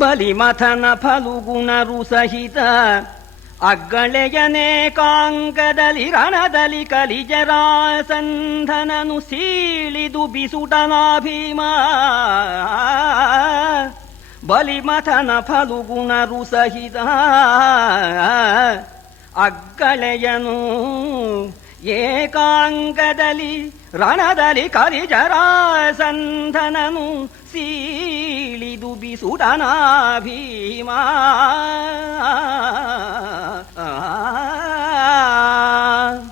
ಬಲಿಮಥನ ಫಲುಗುಣರು ಸಹಿತ ಅಗ್ಗಳೆಯನೇಕಾಂಗದಲ್ಲಿ ರಣದಲ್ಲಿ ಕಲಿಜರಾಸಂಧನನು ಸೀಳಿದು ಬಿಸುಟನ ಭೀಮ. ಬಲಿಮಥನ ಫಲುಗುಣರು ಸಹಿತ ಅಗ್ಗಳೆಯನು ಏಕಾಂಗದಲ್ಲಿ ರಣದಲ್ಲಿ ಕಲಿಜರಾಸಂಧನನು ಸೀಳಿದು ಬಿಸುಡನ ಭೀಮ.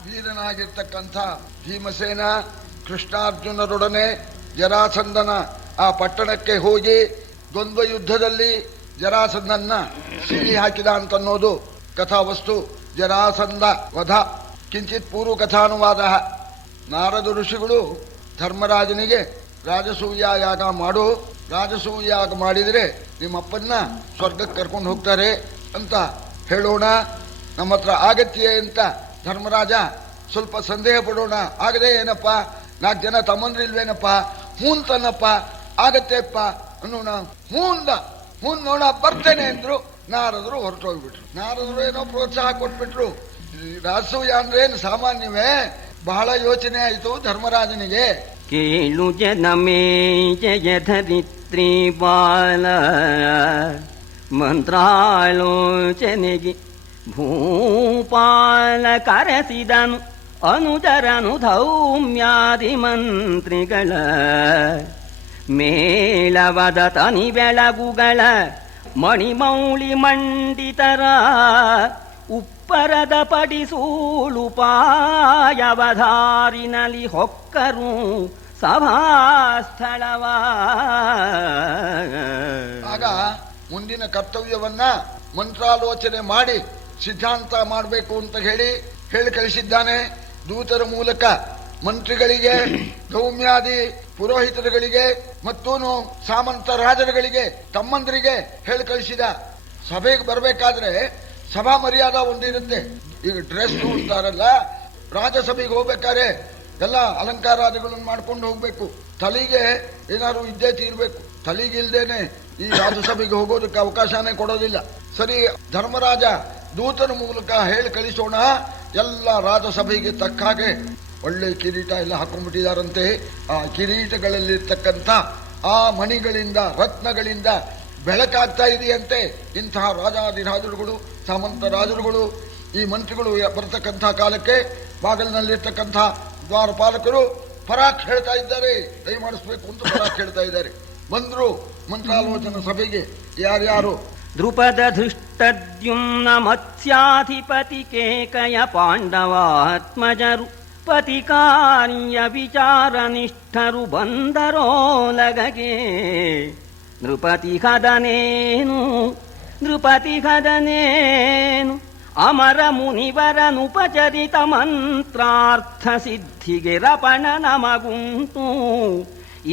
ವೀರನಾಗಿರ್ತಕ್ಕಂಥ ಭೀಮಸೇನ ಕೃಷ್ಣಾರ್ಜುನರೊಡನೆ ಜರಾಸಂಧನ ಆ ಪಟ್ಟಣಕ್ಕೆ ಹೋಗಿ ದ್ವಂದ್ವ ಯುದ್ಧದಲ್ಲಿ ಜರಾಸಂಧನ್ನ ಸೀಳಿ ಹಾಕಿದ ಅಂತನ್ನೋದು ಕಥಾವಸ್ತು. ಜರಾಸಂಧ ವಧ ಕಿಂಚಿತ್ ಪೂರ್ವ ಕಥಾನುವಾದ. ನಾರದ ಋಷಿಗಳು ಧರ್ಮರಾಜನಿಗೆ ರಾಜಸೂಯ ಯಾಗ ಮಾಡು, ರಾಜಸೂಯ ಯಾಗ ಮಾಡಿದರೆ ನಿಮ್ಮಪ್ಪನ್ನ ಸ್ವರ್ಗಕ್ಕೆ ಕರ್ಕೊಂಡು ಹೋಗ್ತಾರೆ ಅಂತ ಹೇಳೋಣ, ನಮ್ಮ ಹತ್ರ ಆಗತ್ಯೆ ಅಂತ ಧರ್ಮರಾಜ ಸ್ವಲ್ಪ ಸಂದೇಹ ಪಡೋಣ. ಆಗದೆ ಏನಪ್ಪ, 4 ಜನ ತಮ್ಮಂದ್ರಿಲ್ವೇನಪ್ಪ? ಹೂಂತನಪ್ಪ, ಆಗತ್ತೆಪ್ಪ ಅನ್ನೋಣ. ಹೂನ್ ನೋಡ ಬರ್ತೇನೆ ಅಂದ್ರು. ನಾರದರು ಹೊರಟೋಗ್ಬಿಟ್ರು. ನಾರದರು ಏನೋ ಪ್ರೋತ್ಸಾಹ ಕೊಟ್ಬಿಟ್ರು. ರಾಜಸೂಯ ಅಂದ್ರೆ ಏನು ಸಾಮಾನ್ಯವೇ? ಬಹಳ ಯೋಚನೆ ಆಯಿತು ಧರ್ಮರಾಜನಿಗೆ. ಕೇಳು ಜನಮೇ ಜಯ ಧರಿತ್ರಿ ಬಾಲ ಮಂತ್ರಾಲೋಚನೆಗೆ ಭೂಪಾಲ ಕರೆಸಿದನು ಅನುಜರನು ಧೌಮ್ಯಾದಿ ಮಂತ್ರಿಗಳ ಮೇಳವದ ತನಿ ಬೆಳಗುಗಳ ಮಣಿಮೌಳಿ ಮಂಡಿತರ ಉಪ್ಪರದ ಪಡಿಸೂಳುಪಾಯವಧಾರಿನಲ್ಲಿ ಹೊಕ್ಕರು ಸಭಾಸ್ಥಳವ. ಆಗ ಮುಂದಿನ ಕರ್ತವ್ಯವನ್ನ ಮಂತ್ರಾಲೋಚನೆ ಮಾಡಿ ಸಿದ್ಧಾಂತ ಮಾಡಬೇಕು ಅಂತ ಹೇಳಿ ಕಳಿಸಿದ್ದಾನೆ ದೂತರ ಮೂಲಕ. ಮಂತ್ರಿಗಳಿಗೆ, ಗೌಮ್ಯಾದಿ ಪುರೋಹಿತರುಗಳಿಗೆ ಮತ್ತು ಸಾಮಂತ ರಾಜರುಗಳಿಗೆ, ತಮ್ಮಂದರಿಗೆ ಹೇಳಿ ಕಳಿಸಿದ. ಸಭೆಗೆ ಬರಬೇಕಾದ್ರೆ ಸಭಾ ಮರ್ಯಾದ ಒಂದಿರುತ್ತೆ. ಈಗ ಡ್ರೆಸ್ ಅಂತಾರಲ್ಲ, ರಾಜಸಭೆಗೆ ಹೋಗ್ಬೇಕಾದ್ರೆ ಎಲ್ಲ ಅಲಂಕಾರಾದಿಗಳನ್ನು ಮಾಡ್ಕೊಂಡು ಹೋಗ್ಬೇಕು. ತಲೆಗೆ ಏನಾದ್ರು ಇದ್ದೇ ತೀರ್ಬೇಕು. ತಲೆಗಿಲ್ದೇನೆ ಈ ರಾಜಸಭೆಗೆ ಹೋಗೋದಕ್ಕೆ ಅವಕಾಶನೇ ಕೊಡೋದಿಲ್ಲ. ಸರಿ, ಧರ್ಮರಾಜ ದೂತನ ಮೂಲಕ ಹೇಳಿ ಕಳಿಸೋಣ. ಎಲ್ಲ ರಾಜಸಭೆಗೆ ತಕ್ಕ ಹಾಗೆ ಒಳ್ಳೆ ಕಿರೀಟ ಎಲ್ಲ ಹಾಕೊಂಡ್ಬಿಟ್ಟಿದಾರಂತೆ. ಆ ಕಿರೀಟಗಳಲ್ಲಿರ್ತಕ್ಕಂಥ ಆ ಮಣಿಗಳಿಂದ, ರತ್ನಗಳಿಂದ ಬೆಳಕಾಗ್ತಾ ಇದೆಯಂತೆ. ಇಂತಹ ರಾಜಾದಿರಾಜರುಗಳು, ಸಾಮಂತ ರಾಜರುಗಳು, ಈ ಮಂತ್ರಿಗಳು ಬರ್ತಕ್ಕಂಥ ಕಾಲಕ್ಕೆ ಬಾಗಿಲಿನಲ್ಲಿರ್ತಕ್ಕಂಥ ದ್ವಾರಪಾಲಕರು ಪರಾಕ್ ಹೇಳ್ತಾ ಇದ್ದಾರೆ. ದಯಮಾಡಿಸ್ಬೇಕು ಅಂತ ಪರಾಕ್ ಹೇಳ್ತಾ ಇದ್ದಾರೆ. ಬಂದ್ರು ಮಂತ್ರಾಲೋಚನಾ ಸಭೆಗೆ ಯಾರ್ಯಾರು? ದ್ರುಪದ ಧೃಷ್ಟದ್ಯುಮ್ನ ಮತ್ಸ್ಯಾಧಿಪತಿ ಕೇಕಯ ಪಾಂಡವಾತ್ಮಜರು ಪತಿ ಕಾರ್ಯ ವಿಚಾರ ನಿಷ್ಠರು ಬಂದರೋಲಗಗೆ. ನೃಪತಿ ಕದನೇನು ಅಮರ ಮುನಿವರನುಪಚರಿತ ಮಂತ್ರಾರ್ಥ ಸಿದ್ಧಿಗೆ ರಪಣ ನಮಗುಂಟು.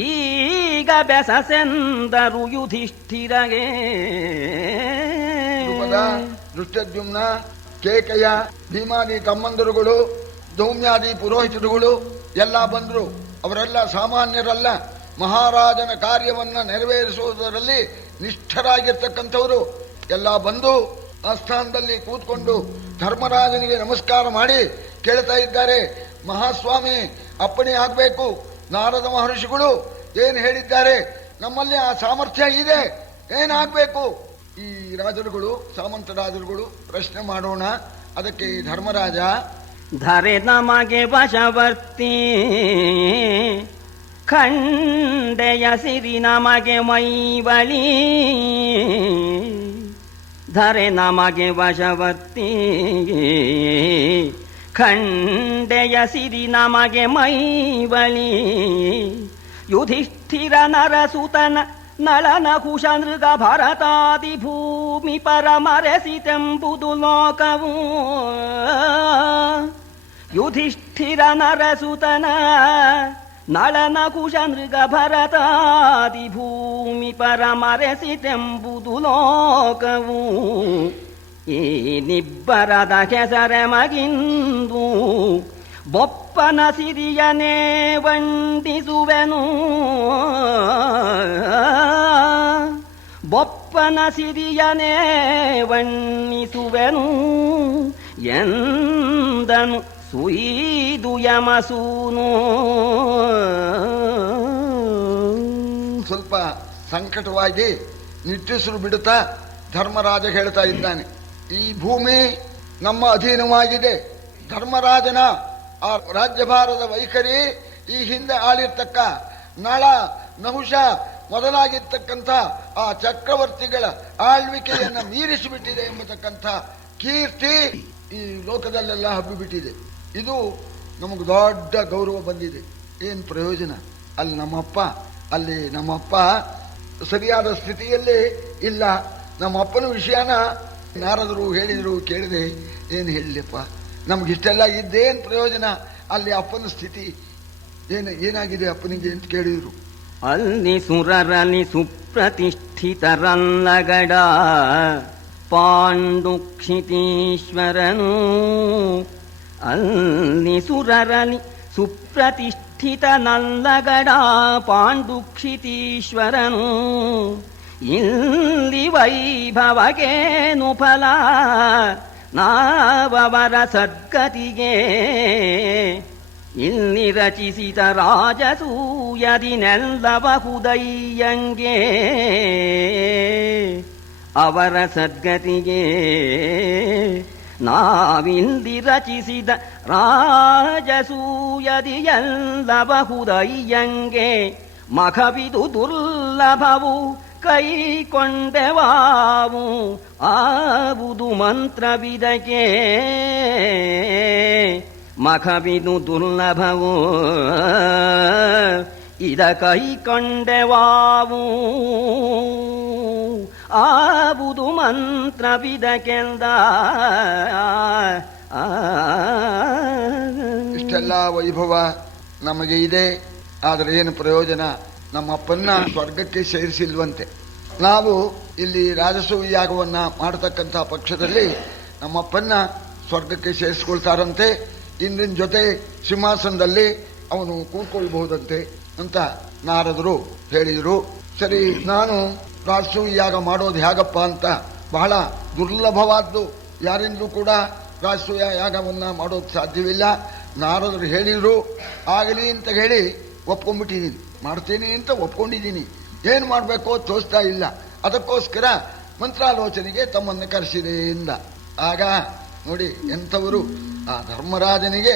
ಈಗ ಬೆಸಸೆಂದರು ಯುಧಿಷ್ಠಿರಗೆ. ದೃಷ್ಟದ್ಯುಮ್ನ, ಕೇಕಯ, ಭೀಮಾದಿ ತಮ್ಮಂದರುಗಳು, ಧೌಮ್ಯಾದಿ ಪುರೋಹಿತರುಗಳು ಎಲ್ಲ ಬಂದ್ರು. ಅವರೆಲ್ಲ ಸಾಮಾನ್ಯರಲ್ಲ. ಮಹಾರಾಜನ ಕಾರ್ಯವನ್ನ ನೆರವೇರಿಸುವುದರಲ್ಲಿ ನಿಷ್ಠರಾಗಿರ್ತಕ್ಕಂಥವರು ಎಲ್ಲ ಬಂದು ಆಸ್ಥಾನದಲ್ಲಿ ಕೂತ್ಕೊಂಡು ಧರ್ಮರಾಜನಿಗೆ ನಮಸ್ಕಾರ ಮಾಡಿ ಕೇಳ್ತಾ ಇದ್ದಾರೆ. ಮಹಾಸ್ವಾಮಿ ಅಪ್ಪಣೆ ಆಗಬೇಕು. ನಾರದ ಮಹರ್ಷಿಗಳು ಏನ್ ಹೇಳಿದ್ದಾರೆ? ನಮ್ಮಲ್ಲಿ ಆ ಸಾಮರ್ಥ್ಯ ಇದೆ, ಏನಾಗಬೇಕು? ಈ ರಾಜರುಗಳು, ಸಾಮಂತ ರಾಜರುಗಳು ಪ್ರಶ್ನೆ ಮಾಡೋಣ. ಅದಕ್ಕೆ ಧರ್ಮರಾಜ, ಧರೆ ನಮಗೆ ವಶವರ್ತಿ ಖಂಡೆಯ ಸಿರಿ ನಮಗೆ ಮೈಬಳಿ. ಧರೆ ನಮಗೆ ವಶವರ್ತಿ ಖಂಡೆಯ ಸಿರಿ ನಮಗೆ ಮೈಬಳಿ. ಯುಧಿಷ್ಠಿರ ನರಸುತನ ನಳನ ಕುಶನೃಗ ಭರತಾದಿ ಭೂಮಿ ಪರಮರೆಸಿತೆಂಬುದು ಲೋಕವು. ಯುಧಿಷ್ಠಿರ ನರಸುತನ ನಳನ ಕುಶನೃಗ ಭರತಾದಿ ಭೂಮಿ ಪರಮರೆಸಿತೆಂಬುದು ಲೋಕವು. ಈ ನಿಬ್ಬರದ ಕೆಸರೆ ಮಗಿಂದು ಬೊಪ್ಪನ ಸಿರಿಯನೇ ವಂದಿಸುವೆನು. ಬೊಪ್ಪನ ಸಿರಿಯನೇ ವಣ್ಣಿಸುವೆನು ಎಂದನು ಸುಯಿದು ಯಮಸೂನು. ಸ್ವಲ್ಪ ಸಂಕಟವಾಗಿ ನಿಟ್ಟುಸಿರು ಬಿಡುತ್ತಾ ಧರ್ಮರಾಜ ಹೇಳ್ತಾ ಇದ್ದಾನೆ, ಈ ಭೂಮಿ ನಮ್ಮ ಅಧೀನವಾಗಿದೆ. ಧರ್ಮರಾಜನ ಆ ರಾಜ್ಯಭಾರದ ವೈಖರಿ ಈ ಹಿಂದೆ ಆಳಿರ್ತಕ್ಕ ನಳ, ನಹುಷ ಮೊದಲಾಗಿರ್ತಕ್ಕಂಥ ಆ ಚಕ್ರವರ್ತಿಗಳ ಆಳ್ವಿಕೆಯನ್ನು ಮೀರಿಸಿಬಿಟ್ಟಿದೆ ಎಂಬತಕ್ಕಂಥ ಕೀರ್ತಿ ಈ ಲೋಕದಲ್ಲೆಲ್ಲ ಹಬ್ಬಿಬಿಟ್ಟಿದೆ. ಇದು ನಮಗೆ ದೊಡ್ಡ ಗೌರವ ಬಂದಿದೆ. ಏನು ಪ್ರಯೋಜನ? ಅಲ್ಲಿ ನಮ್ಮಪ್ಪ ಸರಿಯಾದ ಸ್ಥಿತಿಯಲ್ಲಿ ಇಲ್ಲ. ನಮ್ಮಪ್ಪನ ವಿಷಯನ ನಾರದರು ಹೇಳಿದರು, ಕೇಳಿದೆ. ಏನು ಹೇಳಲಿಪ್ಪ, ನಮಗಿಷ್ಟೆಲ್ಲ ಇದ್ದೇನು ಪ್ರಯೋಜನ? ಅಲ್ಲಿ ಅಪ್ಪನ ಸ್ಥಿತಿ ಏನಾಗಿದೆ ಅಪ್ಪನಿಗೆ ಅಂತ ಕೇಳಿದರು. ಅಲ್ಲಿ ಸುರರಲ್ಲಿ ಸುಪ್ರತಿಷ್ಠಿತರಲ್ಲಗಡ ಪಾಂಡುಕ್ಷಿತೀಶ್ವರನು. ಅಲ್ಲಿ ಸುರರಲ್ಲಿ ಸುಪ್ರತಿಷ್ಠಿತನಲ್ಲಗಡ ಪಾಂಡುಕ್ಷಿತೀಶ್ವರನು. ಇಲ್ಲಿ ವೈಭವಗೇನು ಫಲ ನಾವವರ ಸದ್ಗತಿಗೆ. ಇಲ್ಲಿ ರಚಿಸಿದ ರಾಜಸೂಯದಿನೆಲ್ಲಬಹುದಯ್ಯಂಗೆ ಅವರ ಸದ್ಗತಿಗೆ. ನಾವಿಲ್ಲಿ ರಚಿಸಿದ ರಾಜಸೂಯದಿಯೆಲ್ಲಬಹುದಯ್ಯಂಗೆ ಮಖವಿದು ದುರ್ಲಭವು ಕೈಕೊಂಡೆವಾವು ಆವುದು ಮಂತ್ರವಿದಕ್ಕೆ. ಮಖವಿದು ದುರ್ಲಭವು ಇದ ಕೈಕೊಂಡೆವಾವು ಆವುದು ಮಂತ್ರವಿದಕ್ಕೆಂದ. ಇಷ್ಟೆಲ್ಲ ವೈಭವ ನಮಗೆ ಇದೆ, ಆದರೆ ಏನು ಪ್ರಯೋಜನ? ನಮ್ಮಪ್ಪನ್ನ ಸ್ವರ್ಗಕ್ಕೆ ಸೇರಿಸಿಲ್ವಂತೆ. ನಾವು ಇಲ್ಲಿ ರಾಜಸೂಯ ಯಾಗವನ್ನ ಮಾಡತಕ್ಕಂಥ ಪಕ್ಷದಲ್ಲಿ ನಮ್ಮಪ್ಪನ್ನ ಸ್ವರ್ಗಕ್ಕೆ ಸೇರಿಸ್ಕೊಳ್ತಾರಂತೆ. ಇಂದ್ರನ ಜೊತೆ ಸಿಂಹಾಸನದಲ್ಲಿ ಅವನು ಕೂತ್ಕೊಳ್ಬಹುದಂತೆ ಅಂತ ನಾರದರು ಹೇಳಿದರು. ಸರಿ, ನಾನು ರಾಜಸೂಯ ಯಾಗ ಮಾಡೋದು ಹೇಗಪ್ಪ ಅಂತ, ಬಹಳ ದುರ್ಲಭವಾದ್ದು, ಯಾರಿಂದಲೂ ಕೂಡ ರಾಜಸೂಯ ಯಾಗವನ್ನ ಮಾಡೋದು ಸಾಧ್ಯವಿಲ್ಲ. ನಾರದರು ಹೇಳಿದರು, ಆಗಲಿ ಅಂತ ಹೇಳಿ ಒಪ್ಕೊಂಡ್ಬಿಟ್ಟಿದ್ದೀನಿ, ಮಾಡ್ತೀನಿ ಅಂತ ಒಪ್ಕೊಂಡಿದ್ದೀನಿ. ಏನು ಮಾಡಬೇಕೋ ತೋಚ್ತಾ ಇಲ್ಲ. ಅದಕ್ಕೋಸ್ಕರ ಮಂತ್ರಾಲೋಚನೆಗೆ ತಮ್ಮನ್ನು ಕರೆಸಿದೆ ಎಂದ. ಆಗ ನೋಡಿ ಎಂಥವರು ಆ ಧರ್ಮರಾಜನಿಗೆ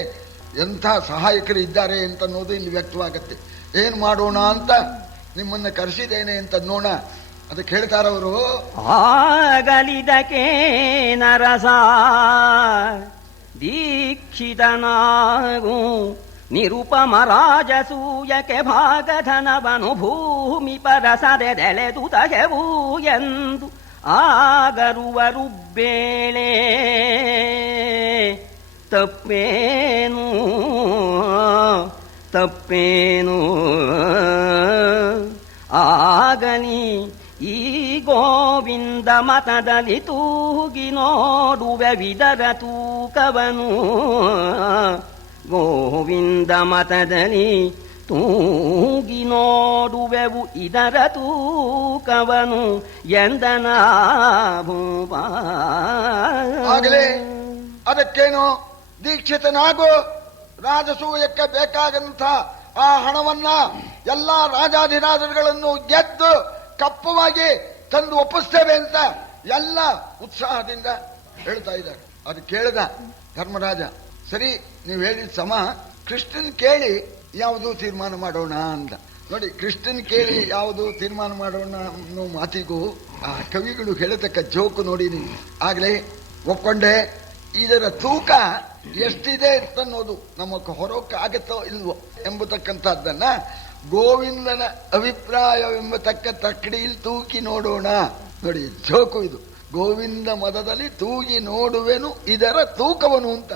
ಎಂಥ ಸಹಾಯಕರು ಇದ್ದಾರೆ ಅಂತ ಅನ್ನೋದು ಇಲ್ಲಿ ವ್ಯಕ್ತವಾಗುತ್ತೆ. ಏನು ಮಾಡೋಣ ಅಂತ ನಿಮ್ಮನ್ನು ಕರೆಸಿದ್ದೇನೆ ಅಂತ ನೋಡ. ಅದಕ್ಕೆ ಹೇಳ್ತಾರವರು, ಆಗಲಿದಕ್ಕೆ ನರಸ ದೀಕ್ಷಿತನಾಗು ನಿರುಪಮ ರಾಜಸೂಯಕ್ಕೆ ಭಾಗಧನವನು ಭೂಮಿ ಪರಸದೆದೆಳೆದು ತಗೆವು ಎಂದು ಆಗರುವರು ಬೇಳೆ. ತಪ್ಪೇನು ಆಗಲಿ ಈ ಗೋವಿಂದ ಮತದಲ್ಲಿ ತೂಗಿ ನೋಡುವೆ ವಿದರ ತೂಕವನು. ಗೋವಿಂದ ಮತದಲ್ಲಿ ತೂಗಿ ನೋಡುವೆವು ಇದರ ತೂಕವನು ಎಂದನ ಭೂಪ. ಆಗಲೇ ಅದಕ್ಕೇನು ದೀಕ್ಷಿತನಾಗು, ರಾಜಸೂಯಕ್ಕೆ ಬೇಕಾದಂಥ ಆ ಹಣವನ್ನ ಎಲ್ಲ ರಾಜಾಧಿರಾಜರುಗಳನ್ನು ಗೆದ್ದು ಕಪ್ಪವಾಗಿ ತಂದು ಒಪ್ಪಿಸ್ತೇವೆ ಅಂತ ಎಲ್ಲ ಉತ್ಸಾಹದಿಂದ ಹೇಳ್ತಾ ಇದ್ದಾರೆ. ಅದು ಕೇಳಿದ ಧರ್ಮರಾಜ, ಸರಿ ನೀವು ಹೇಳಿದ ಸಮ ಕೃಷ್ಣನ್ ಕೇಳಿ ಯಾವುದು ತೀರ್ಮಾನ ಮಾಡೋಣ ಅಂದ. ನೋಡಿ, ಕೃಷ್ಣನ್ ಕೇಳಿ ಯಾವುದು ತೀರ್ಮಾನ ಮಾಡೋಣ ಅನ್ನೋ ಮಾತಿಗೂ ಆ ಕವಿಗಳು ಹೇಳತಕ್ಕ ಜೋಕು ನೋಡಿ ನೀವು. ಆಗ್ಲೇ ಒಪ್ಕೊಂಡೆ. ಇದರ ತೂಕ ಎಷ್ಟಿದೆ ಅಂತನ್ನೋದು ನಮಗೆ ಹೊರಕ್ಕೆ ಆಗತ್ತೋ ಇಲ್ವೋ ಎಂಬತಕ್ಕಂಥದ್ದನ್ನ ಗೋವಿಂದನ ಅಭಿಪ್ರಾಯವೆಂಬತಕ್ಕ ತಕ್ಕಡಿಯಲ್ಲಿ ತೂಕಿ ನೋಡೋಣ. ನೋಡಿ ಜೋಕು ಇದು. ಗೋವಿಂದ ಮದದಲ್ಲಿ ತೂಗಿ ನೋಡುವೆನು ಇದರ ತೂಕವನು ಅಂತ.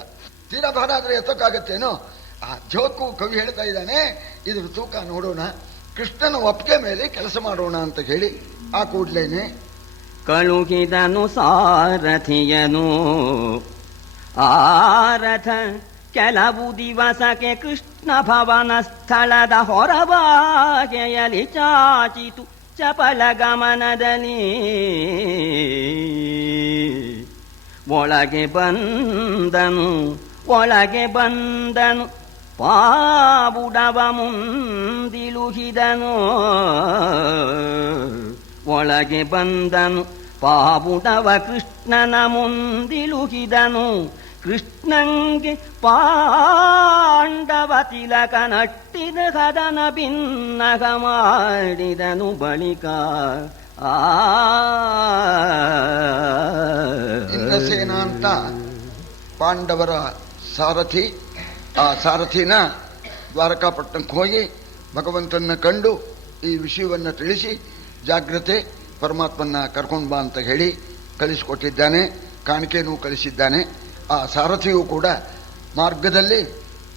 ತೀರಾ ಭಾರ ಆದ್ರೆ ಎತ್ತಕ್ಕಾಗತ್ತೇನೋ? ಆ ಜೋಕು ಕವಿ ಹೇಳ್ತಾ ಇದ್ದಾನೆ, ಇದ್ರ ತೂಕ ನೋಡೋಣ, ಕೃಷ್ಣನ ಒಪ್ಪಿಗೆ ಮೇಲೆ ಕೆಲಸ ಮಾಡೋಣ ಅಂತ ಹೇಳಿ ಆ ಕೂಡ್ಲೇನೆ ಕಳುಹಿದನು ಸಾರಥಿಯನು. ಆರಥ ಕೆಲವು ದಿವಸಕ್ಕೆ ಕೃಷ್ಣ ಭವನ ಸ್ಥಳದ ಹೊರಬಾಗೆಯಲಿ ಚಾಚಿತು ಚಪಲ ಗಮನದಲ್ಲಿ ಒಳಗೆ ಬಂದನು ಪಾಬುಡವ ಮುಂದಿಳುಹಿದನು ಒಳಗೆ ಬಂದನು ಪಾಬುಡವ ಕೃಷ್ಣನ ಮುಂದಿಳುಹಿದನು ಕೃಷ್ಣಂಗೆ ಪಾಂಡವ ತಿಲಕ ನಟ್ಟಿದ ಕದನ ಭಿನ್ನಗ ಮಾಡಿದನು ಬಳಿಕ ಇಂದ್ರಸೇನ ಅಂತ ಪಾಂಡವರ ಸಾರಥಿ. ಆ ಸಾರಥಿನ ದ್ವಾರಕಾಪಟ್ಟಣಕ್ಕೆ ಹೋಗಿ ಭಗವಂತನ ಕಂಡು ಈ ವಿಷಯವನ್ನು ತಿಳಿಸಿ ಜಾಗ್ರತೆ ಪರಮಾತ್ಮನ ಕರ್ಕೊಂಡು ಬಾ ಅಂತ ಹೇಳಿ ಕಳಿಸಿಕೊಟ್ಟಿದ್ದಾನೆ. ಕಾಣಿಕೆನೂ ಕಳಿಸಿದ್ದಾನೆ. ಆ ಸಾರಥಿಯೂ ಕೂಡ ಮಾರ್ಗದಲ್ಲಿ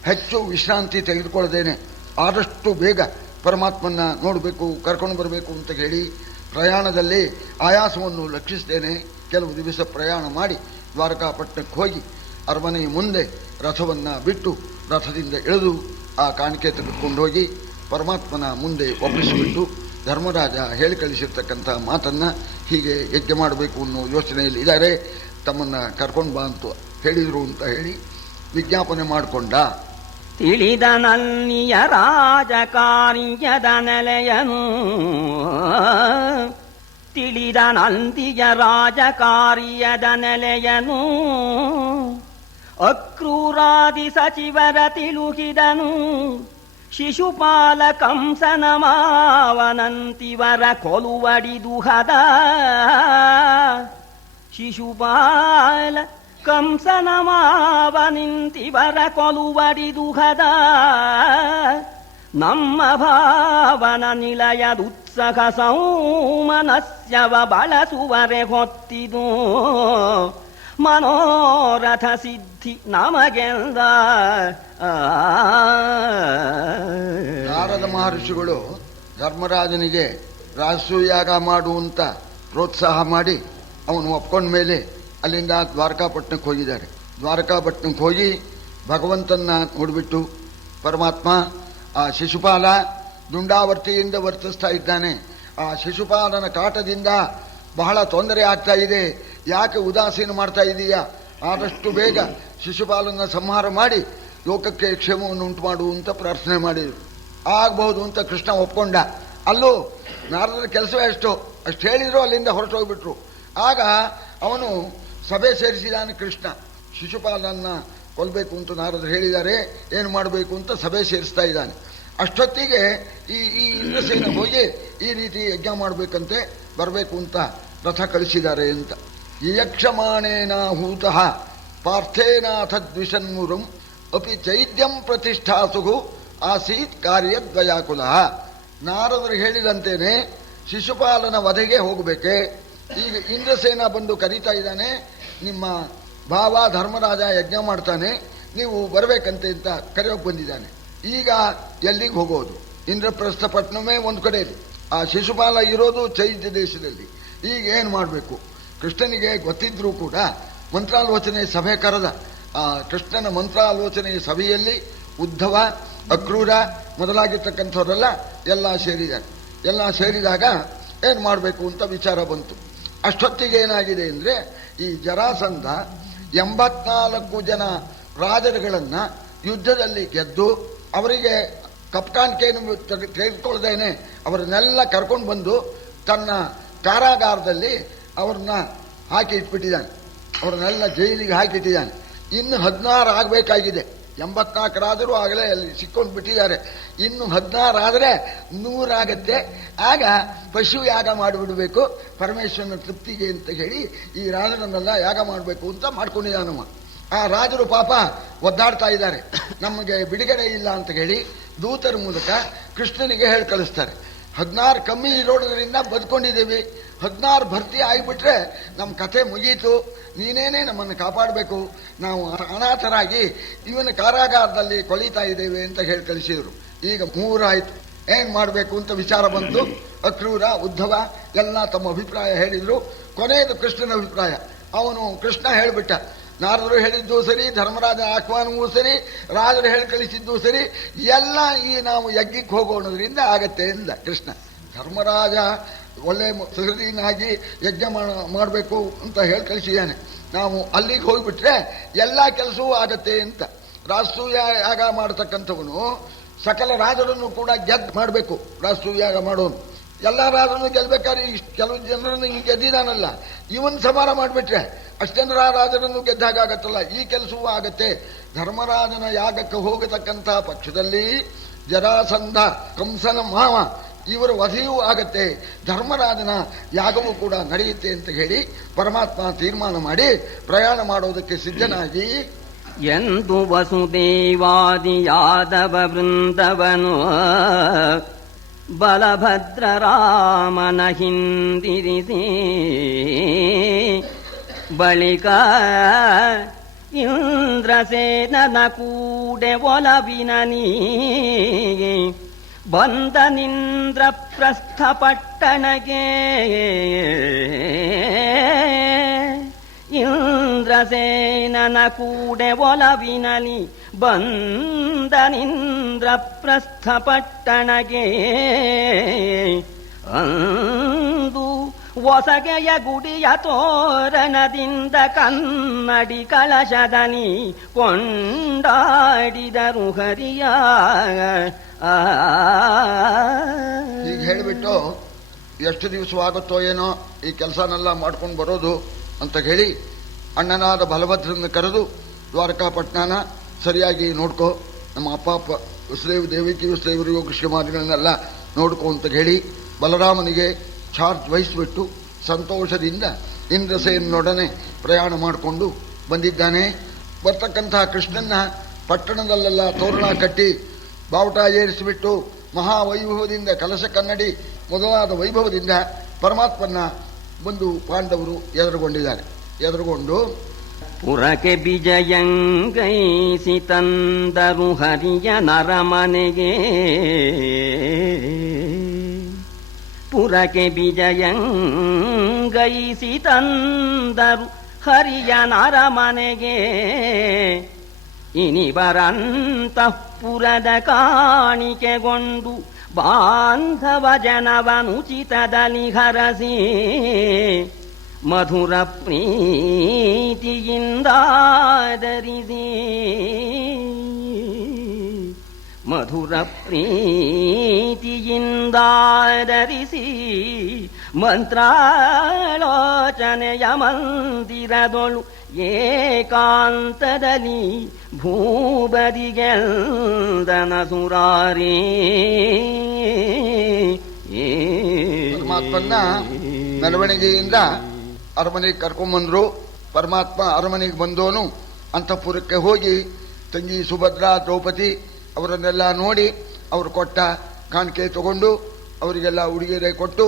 ಹೆಚ್ಚು ವಿಶ್ರಾಂತಿ ತೆಗೆದುಕೊಳ್ಳದೇನೆ ಆದಷ್ಟು ಬೇಗ ಪರಮಾತ್ಮನ ನೋಡಬೇಕು, ಕರ್ಕೊಂಡು ಬರಬೇಕು ಅಂತ ಹೇಳಿ ಪ್ರಯಾಣದಲ್ಲಿ ಆಯಾಸವನ್ನು ಲಕ್ಷಿಸ್ತೇನೆ. ಕೆಲವು ದಿವಸ ಪ್ರಯಾಣ ಮಾಡಿ ದ್ವಾರಕಾಪಟ್ಟಣಕ್ಕೆ ಹೋಗಿ ಅರಮನೆಯ ಮುಂದೆ ರಥವನ್ನು ಬಿಟ್ಟು ರಥದಿಂದ ಇಳಿದು ಆ ಕಾಣಿಕೆ ತೆಗೆದುಕೊಂಡು ಹೋಗಿ ಪರಮಾತ್ಮನ ಮುಂದೆ ಒಪ್ಪಿಸಿಬಿಟ್ಟು ಧರ್ಮರಾಜ ಹೇಳಿ ಕಳಿಸಿರ್ತಕ್ಕಂಥ ಮಾತನ್ನು ಹೀಗೆ ಯಜ್ಞ ಮಾಡಬೇಕು ಅನ್ನೋ ಯೋಚನೆಯಲ್ಲಿ ಇದ್ದಾರೆ. ತಮ್ಮನ್ನು ಕರ್ಕೊಂಡು ಬಾ ಅಂತ ಹೇಳಿದರು ಅಂತ ಹೇಳಿ ವಿಜ್ಞಾಪನೆ ಮಾಡಿಕೊಂಡ. ತಿಳಿದನಲ್ಲಿಯ ರಾಜಕಾರ್ಯದ ನೆಲೆಯನು ತಿಳಿದನಂದಿಯ ರಾಜಕಾರ್ಯದ ನೆಲೆಯನು ಅಕ್ರೂರಾದಿ ಸಚಿವರ ತಿಳುಹಿದನು ಶಿಶುಪಾಲ ಕಂಸನ ಮಾವನಂತಿವರ ಕೊಲುವಡಿದುಹದ ಶಿಶುಪಾಲ ಕಂಸನ ಮಾವನಿಂತಿವರ ಕೊಲುವಡಿದುಹದ ನಮ್ಮ ಭಾವನ ನಿಲಯದುತ್ಸಹ ಸೌಮನಸ್ಯವ ಬಳಸುವರೆ ಹೊತ್ತಿದು ಮನೋರಥ ಸಿದ್ಧಿ ನಮಗೆಂದ. ನಾರದ ಮಹರ್ಷಿಗಳು ಧರ್ಮರಾಜನಿಗೆ ರಾಜಸೂಯಾಗ ಮಾಡುವಂತ ಪ್ರೋತ್ಸಾಹ ಮಾಡಿ ಅವನು ಒಪ್ಕೊಂಡ ಮೇಲೆ ಅಲ್ಲಿಂದ ದ್ವಾರಕಾಪಟ್ಟಣಕ್ಕೆ ಹೋಗಿದ್ದಾರೆ. ದ್ವಾರಕಾಪಟ್ಟಣಕ್ಕೆ ಹೋಗಿ ಭಗವಂತನ ನೋಡಿಬಿಟ್ಟು ಪರಮಾತ್ಮ ಆ ಶಿಶುಪಾಲ ದುಂಡಾವರ್ತಿಯಿಂದ ವರ್ತಿಸ್ತಾ ಇದ್ದಾನೆ, ಆ ಶಿಶುಪಾಲನ ಕಾಟದಿಂದ ಬಹಳ ತೊಂದರೆ ಆಗ್ತಾ ಇದೆ, ಯಾಕೆ ಉದಾಸೀನ ಮಾಡ್ತಾ ಇದೀಯಾ, ಆದಷ್ಟು ಬೇಗ ಶಿಶುಪಾಲನ ಸಂಹಾರ ಮಾಡಿ ಲೋಕಕ್ಕೆ ಕ್ಷೇಮವನ್ನು ಉಂಟು ಮಾಡು ಅಂತ ಪ್ರಾರ್ಥನೆ ಮಾಡಿದರು. ಆಗಬಹುದು ಅಂತ ಕೃಷ್ಣ ಒಪ್ಕೊಂಡ. ಅಲ್ಲೂ ನಾರದರ ಕೆಲಸವೇ ಅಷ್ಟು ಹೇಳಿದ್ರು, ಅಲ್ಲಿಂದ ಹೊರಟೋಗ್ಬಿಟ್ರು. ಆಗ ಅವನು ಸಭೆ ಸೇರಿಸಿದಾನೆ ಕೃಷ್ಣ. ಶಿಶುಪಾಲನ್ನ ಕೊಲ್ಲಬೇಕು ಅಂತ ನಾರದರು ಹೇಳಿದ್ದಾರೆ, ಏನು ಮಾಡಬೇಕು ಅಂತ ಸಭೆ ಸೇರಿಸ್ತಾ ಇದ್ದಾನೆ. ಅಷ್ಟೊತ್ತಿಗೆ ಈ ಇಂದ್ರಸೇನ ಹೋಗಿ ಈ ರೀತಿ ಯಜ್ಞ ಮಾಡಬೇಕಂತೆ, ಬರಬೇಕು ಅಂತ ರಥ ಕಳಿಸಿದ್ದಾರೆ ಅಂತ. ಯಕ್ಷಮಾಣೇನ ಹೂತಃ ಪಾರ್ಥೇನಾಥ ದ್ವಿಷನ್ಮುರಂ ಅಪಿ ಚೈದ್ಯಂ ಪ್ರತಿಷ್ಠಾಸುಗು ಆಸೀತ್ ಕಾರ್ಯದ್ವಯಾಕುಲ. ನಾರದರು ಹೇಳಿದಂತೇನೆ ಶಿಶುಪಾಲನ ವಧೆಗೆ ಹೋಗಬೇಕೆ. ಈಗ ಇಂದ್ರಸೇನ ಬಂದು ಕರೀತಾ ಇದ್ದಾನೆ, ನಿಮ್ಮ ಭಾವ ಧರ್ಮರಾಜ ಯಜ್ಞ ಮಾಡ್ತಾನೆ, ನೀವು ಬರಬೇಕಂತೆ ಅಂತ ಕರೆಯೋಕೆ ಬಂದಿದ್ದಾನೆ. ಈಗ ಎಲ್ಲಿಗೆ ಹೋಗೋದು? ಇಂದ್ರಪ್ರಸ್ಥಪಟ್ಟಣವೇ ಒಂದು ಕಡೆಯಲ್ಲಿ, ಆ ಶಿಶುಪಾಲ ಇರೋದು ಚೈತ್ಯ ದೇಶದಲ್ಲಿ. ಈಗ ಏನು ಮಾಡಬೇಕು? ಕೃಷ್ಣನಿಗೆ ಗೊತ್ತಿದ್ರೂ ಕೂಡ ಮಂತ್ರಾಲೋಚನೆ ಸಭೆ ಕರೆದ. ಆ ಕೃಷ್ಣನ ಮಂತ್ರಾಲೋಚನೆಯ ಸಭೆಯಲ್ಲಿ ಉದ್ಧವ, ಅಕ್ರೂರ ಮೊದಲಾಗಿರ್ತಕ್ಕಂಥವರೆಲ್ಲ ಎಲ್ಲ ಸೇರಿದ್ದಾರೆ. ಎಲ್ಲ ಸೇರಿದಾಗ ಏನು ಮಾಡಬೇಕು ಅಂತ ವಿಚಾರ ಬಂತು. ಅಷ್ಟೊತ್ತಿಗೆ ಏನಾಗಿದೆ ಅಂದರೆ, ಈ ಜರಾಸಂಧ 84 ಜನ ರಾಜರುಗಳನ್ನು ಯುದ್ಧದಲ್ಲಿ ಗೆದ್ದು ಅವರಿಗೆ ಕಪ್ಕಾಣಿಕೆಯನ್ನು ತೆಗೆದುಕೊಳ್ಳದೇನೆ ಅವರನ್ನೆಲ್ಲ ಕರ್ಕೊಂಡು ಬಂದು ತನ್ನ ಕಾರಾಗಾರದಲ್ಲಿ ಅವ್ರನ್ನ ಹಾಕಿ ಇಟ್ಬಿಟ್ಟಿದ್ದಾನೆ. ಅವ್ರನ್ನೆಲ್ಲ ಜೈಲಿಗೆ ಹಾಕಿಟ್ಟಿದ್ದಾನೆ. ಇನ್ನು 16 ಆಗಬೇಕಾಗಿದೆ. 84 ರಾಜರು ಆಗಲೇ ಅಲ್ಲಿ ಸಿಕ್ಕೊಂಡು ಬಿಟ್ಟಿದ್ದಾರೆ. ಇನ್ನು 16 ಆದರೆ 100 ಆಗತ್ತೆ. ಆಗ ಪಶು ಯಾಗ ಮಾಡಿಬಿಡಬೇಕು ಪರಮೇಶ್ವರನ ತೃಪ್ತಿಗೆ ಅಂತ ಹೇಳಿ ಈ ರಾಜರನ್ನೆಲ್ಲ ಯಾಗ ಮಾಡಬೇಕು ಅಂತ ಮಾಡ್ಕೊಂಡಿದ್ದಾನವ. ಆ ರಾಜರು ಪಾಪ ಒದ್ದಾಡ್ತಾ ಇದ್ದಾರೆ, ನಮಗೆ ಬಿಡುಗಡೆ ಇಲ್ಲ ಅಂತ ಹೇಳಿ ದೂತರ ಮೂಲಕ ಕೃಷ್ಣನಿಗೆ ಹೇಳಿ ಕಳಿಸ್ತಾರೆ. 16 ಕಮ್ಮಿ ಇರೋದ್ರಿಂದ ಬದುಕೊಂಡಿದ್ದೀವಿ, 16 ಭರ್ತಿ ಆಗಿಬಿಟ್ರೆ ನಮ್ಮ ಕಥೆ ಮುಗೀತು, ನೀನೇನೇ ನಮ್ಮನ್ನು ಕಾಪಾಡಬೇಕು, ನಾವು ಅನಾಥರಾಗಿ ಇವನ ಕಾರಾಗಾರದಲ್ಲಿ ಕೊಳಿತಾ ಇದ್ದೇವೆ ಅಂತ ಹೇಳಿ ಕಳಿಸಿದರು. ಈಗ 3 ಆಯಿತು. ಏನ್ ಮಾಡಬೇಕು ಅಂತ ವಿಚಾರ ಬಂತು. ಅಕ್ರೂರ, ಉದ್ಧವ ಎಲ್ಲ ತಮ್ಮ ಅಭಿಪ್ರಾಯ ಹೇಳಿದ್ರು. ಕೊನೆಯದು ಕೃಷ್ಣನ ಅಭಿಪ್ರಾಯ. ಅವನು ಕೃಷ್ಣ ಹೇಳಿಬಿಟ್ಟ, ನಾರದರು ಹೇಳಿದ್ದು ಸರಿ, ಧರ್ಮರಾಜ ಆಹ್ವಾನವೂ ಸರಿ, ರಾಜರು ಹೇಳಿ ಕಳಿಸಿದ್ದು ಸರಿ, ಎಲ್ಲ ಈ ನಾವು ಯಜ್ಞಕ್ಕೆ ಹೋಗೋಣದ್ರಿಂದ ಆಗತ್ತೆ ಎಂದ ಕೃಷ್ಣ. ಧರ್ಮರಾಜ ಒಳ್ಳೆ ಸಹೃದಯನಾಗಿ ಯಜ್ಞ ಮಾಡಬೇಕು ಅಂತ ಹೇಳಿ ಕಳಿಸಿದ್ದಾನೆ. ನಾವು ಅಲ್ಲಿಗೆ ಹೋಗ್ಬಿಟ್ರೆ ಎಲ್ಲ ಕೆಲಸವೂ ಆಗತ್ತೆ ಅಂತ. ರಾಜಸೂಯ ಯಾಗ ಮಾಡತಕ್ಕಂಥವನು ಸಕಲ ರಾಜರನ್ನು ಕೂಡ ಗೆದ್ದು ಮಾಡಬೇಕು. ರಾಜಸೂಯ ಯಾಗ ಮಾಡೋನು ಎಲ್ಲ ರಾಜರನ್ನು ಗೆಲ್ಬೇಕಾದ್ರೆ ಕೆಲವು ಜನರನ್ನು ಈಗ ಗೆದ್ದಿದಾನಲ್ಲ, ಇವನ್ ಸಮಾನ ಮಾಡಿಬಿಟ್ರೆ ಅಷ್ಟೆಂದ್ರ ರಾಜರನ್ನು ಗೆದ್ದಾಗತ್ತಲ್ಲ, ಈ ಕೆಲಸವೂ ಆಗತ್ತೆ. ಧರ್ಮರಾಜನ ಯಾಗಕ್ಕೆ ಹೋಗತಕ್ಕಂಥ ಪಕ್ಷದಲ್ಲಿ ಜರಾಸಂಧ, ಕಂಸನ ಮಾವ ಇವರ ವಧೆಯೂ ಆಗತ್ತೆ, ಧರ್ಮರಾಜನ ಯಾಗವೂ ಕೂಡ ನಡೆಯುತ್ತೆ ಅಂತ ಹೇಳಿ ಪರಮಾತ್ಮ ತೀರ್ಮಾನ ಮಾಡಿ ಪ್ರಯಾಣ ಮಾಡೋದಕ್ಕೆ ಸಿದ್ಧನಾಗಿ ಎಂದು ವಸುದೇವಾದಿ ಯಾದವ ವೃಂದವನು ಬಲಭದ್ರ ರಾಮನ ಹಿಂದಿರಿಸಿ ಬಳಿಕ ಇಂದ್ರಸೇನನ ಕೂಡೆ ಒಲವಿನ ನೀ ಬಂದನಿಂದ್ರ ಪ್ರಸ್ಥ ಪಟ್ಟಣಗೆ ಇಂದ್ರಸೇನನ ಕೂಡೆ ಒಲವಿನಲಿ ಬಂದನಿಂದ್ರ ಪ್ರಸ್ಥ ಪಟ್ಟಣಗೆ ಅಂದು ಒಸಗೆಯ ಗುಡಿಯ ತೋರಣದಿಂದ ಕನ್ನಡಿ ಕಳಶದನಿ ಕೊಂಡಾಡಿದರು ಹರಿಯ. ಈಗ ಹೇಳಿಬಿಟ್ಟು ಎಷ್ಟು ದಿವಸವಾಗುತ್ತೋ ಏನೋ ಈ ಕೆಲಸನೆಲ್ಲ ಮಾಡ್ಕೊಂಡು ಬರೋದು ಅಂತ ಹೇಳಿ ಅಣ್ಣನಾದ ಬಲಭದ್ರನ್ನು ಕರೆದು ದ್ವಾರಕಾಪಟ್ಟಣನ ಸರಿಯಾಗಿ ನೋಡ್ಕೋ, ನಮ್ಮ ಅಪ್ಪ ವಸುದೇವ ದೇವಿಕಿ ವಸುದೇವರು ಯೋಗಕ್ಷೇಮಾದಿಗಳನ್ನೆಲ್ಲ ನೋಡ್ಕೋ ಅಂತ ಹೇಳಿ ಬಲರಾಮನಿಗೆ ಚಾರ್ಜ್ ವಹಿಸಿಬಿಟ್ಟು ಸಂತೋಷದಿಂದ ಇಂದ್ರಸೇನೊಡನೆ ಪ್ರಯಾಣ ಮಾಡಿಕೊಂಡು ಬಂದಿದ್ದಾನೆ. ಬರ್ತಕ್ಕಂತಹ ಕೃಷ್ಣನ್ನ ಪಟ್ಟಣದಲ್ಲೆಲ್ಲ ತೋರಣ ಕಟ್ಟಿ ಬಾವುಟ ಏರಿಸಿಬಿಟ್ಟು ಮಹಾವೈಭವದಿಂದ ಕಲಶ ಕನ್ನಡಿ ಮೊದಲಾದ ವೈಭವದಿಂದ ಪರಮಾತ್ಮನ ಬಂದು ಪಾಂಡವರು ಎದುರುಗೊಂಡಿದ್ದಾರೆ. ಎದುರುಗೊಂಡು ಪುರಕ್ಕೆ ಬಿಜಯಂಗೈಸಿ ತಂದರು ಹರಿಯ ನರಮನೆಗೆ, ಪುರಕ್ಕೆ ಬಿಜಯಂಗೈಸಿ ತಂದರು ಹರಿಯ ನರಮನೆಗೆ. ಇನಿವರಂತಃಪುರದ ಕಾಣಿಕೆಗೊಂಡು ಬಾಂಧವ ಜನವನುಚಿತದಲ್ಲಿ ಹರಸಿ ಮಧುರ ಪ್ರೀತಿಯಿಂದಾದರಿಸಿ ಮಧುರ ಪ್ರೀತಿಯಿಂದಾದರಿಸಿ ಮಂತ್ರಾಲೋಚನೆಯ ಮಂದಿರದೊಳು ಏಕಾಂತದಲ್ಲಿ ಭೂಬದಿಗೆಲ್ದನ ಸುರಾರಿ. ಪರಮಾತ್ಮನ ಮೆರವಣಿಗೆಯಿಂದ ಅರಮನೆಗೆ ಕರ್ಕೊಂಡ್ಬಂದ್ರು. ಪರಮಾತ್ಮ ಅರಮನೆಗೆ ಬಂದೋನು ಅಂತಃಪುರಕ್ಕೆ ಹೋಗಿ ತಂಗಿ ಸುಭದ್ರಾ, ದ್ರೌಪದಿ ಅವರನ್ನೆಲ್ಲ ನೋಡಿ ಅವರು ಕೊಟ್ಟ ಕಾಣಿಕೆ ತಗೊಂಡು ಅವರಿಗೆಲ್ಲ ಉಡುಗೊರೆ ಕೊಟ್ಟು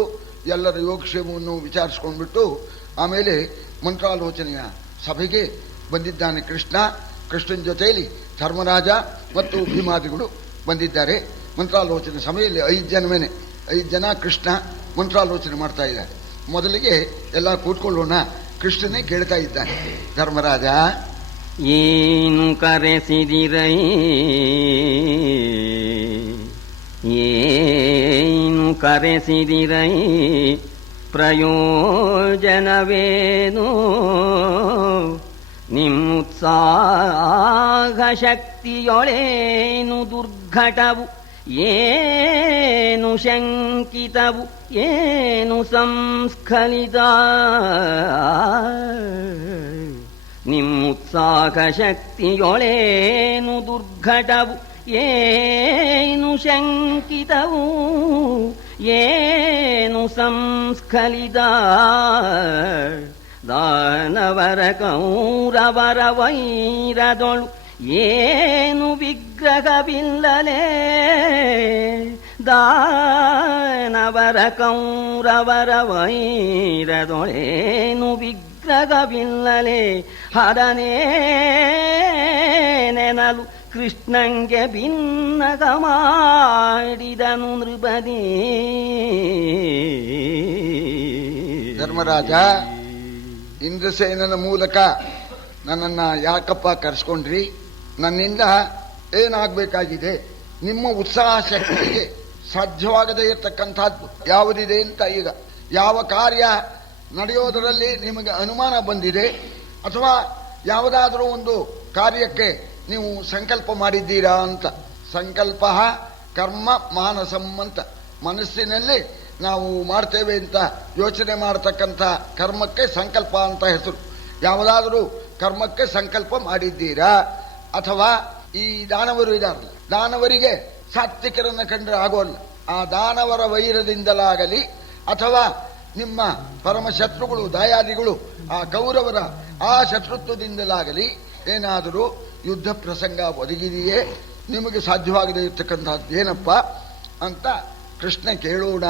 ಎಲ್ಲರ ಯೋಗಕ್ಷೇಮವನ್ನು ವಿಚಾರಿಸ್ಕೊಂಡ್ಬಿಟ್ಟು ಆಮೇಲೆ ಮಂತ್ರಾಲೋಚನೆಯ ಸಭೆಗೆ ಬಂದಿದ್ದಾನೆ ಕೃಷ್ಣ. ಕೃಷ್ಣನ ಜೊತೆಯಲ್ಲಿ ಧರ್ಮರಾಜ ಮತ್ತು ಭೀಮಾದಿಗಳು ಬಂದಿದ್ದಾರೆ. ಮಂತ್ರಾಲೋಚನೆ ಸಮಯದಲ್ಲಿ 5 ಜನ ಕೃಷ್ಣ ಮಂತ್ರಾಲೋಚನೆ ಮಾಡ್ತಾ ಇದ್ದಾರೆ. ಮೊದಲಿಗೆ ಎಲ್ಲ ಕೂತ್ಕೊಳ್ಳೋಣ, ಕೃಷ್ಣನೇ ಕೇಳ್ತಾ ಇದ್ದಾನೆ. ಧರ್ಮರಾಜ, ಏನು ಕರೆಸಿದಿರೈ, ಏನು ಕರೆಸಿದಿರೈ, ಪ್ರಯೋಜನವೇನು, ನಿಮ್ಮುತ್ಸಾಹ ಶಕ್ತಿಯೊಳೇನು ದುರ್ಘಟವು, ಏನು ಶಂಕಿತವು, ಏನು ಸಂಸ್ಖಲಿತ. ನಿಮ್ಮುತ್ಸಾಹ ಶಕ್ತಿಯೊಳೇನು ದುರ್ಘಟವು, ಏನು ಶಂಕಿತವು, ಏನು ಸಂಸ್ಖಲಿತ. ದಾನವರ ಕೌರವರ ವೈರದೊಳು ಏನು ವಿಗ್ರಹವಿಲ್ಲಲೇ, ದಾನವರ ಕೌರವರ ವೈರದೊಳೇನು ವಿಗ್ರಹವಿಲ್ಲಲೇ. ಹರನೇ ನೆನಲು ಕೃಷ್ಣಂಗೆ ಭಿನ್ನಗ ಮಾಡಿದನು ನೃಪದಿ. ಧರ್ಮರಾಜ, ಇಂದ್ರಸೇನನ ಮೂಲಕ ನನ್ನನ್ನ ಯಾಕಪ್ಪ ಕರೆಸ್ಕೊಂಡ್ರಿ? ನನ್ನಿಂದ ಏನಾಗಬೇಕಾಗಿದೆ? ನಿಮ್ಮ ಉತ್ಸಾಹ ಶಕ್ತಿಗೆ ಸಾಧ್ಯವಾಗದೇ ಇರತಕ್ಕಂಥದ್ದು ಯಾವುದಿದೆ ಅಂತ ಈಗ ಯಾವ ಕಾರ್ಯ ನಡೆಯೋದರಲ್ಲಿ ನಿಮಗೆ ಅನುಮಾನ ಬಂದಿದೆ ಅಥವಾ ಯಾವುದಾದರೂ ಒಂದು ಕಾರ್ಯಕ್ಕೆ ನೀವು ಸಂಕಲ್ಪ ಮಾಡಿದ್ದೀರಾ ಅಂತ. ಸಂಕಲ್ಪ ಕರ್ಮ ಮಾನಸಂ ಅಂತ ಮನಸ್ಸಿನಲ್ಲಿ ನಾವು ಮಾಡ್ತೇವೆ ಅಂತ ಯೋಚನೆ ಮಾಡತಕ್ಕಂಥ ಕರ್ಮಕ್ಕೆ ಸಂಕಲ್ಪ ಅಂತ ಹೆಸರು. ಯಾವುದಾದರೂ ಕರ್ಮಕ್ಕೆ ಸಂಕಲ್ಪ ಮಾಡಿದ್ದೀರಾ ಅಥವಾ ಈ ದಾನವರು ಇದಾರಲ್ಲ, ದಾನವರಿಗೆ ಸಾತ್ವಿಕರನ್ನ ಕಂಡ್ರೆ ಆಗೋಲ್ಲ. ಆ ದಾನವರ ವೈರದಿಂದಲಾಗಲಿ ಅಥವಾ ನಿಮ್ಮ ಪರಮ ಶತ್ರುಗಳು ದಾಯಾದಿಗಳು ಆ ಕೌರವರ ಆ ಶತ್ರುತ್ವದಿಂದಲಾಗಲಿ ಏನಾದರೂ ಯುದ್ಧ ಪ್ರಸಂಗ ಒದಗಿದೆಯೇ, ನಿಮಗೆ ಸಾಧ್ಯವಾಗದೇ ಇರತಕ್ಕಂಥದ್ದೇನಪ್ಪ ಅಂತ ಕೃಷ್ಣ ಕೇಳೋಣ.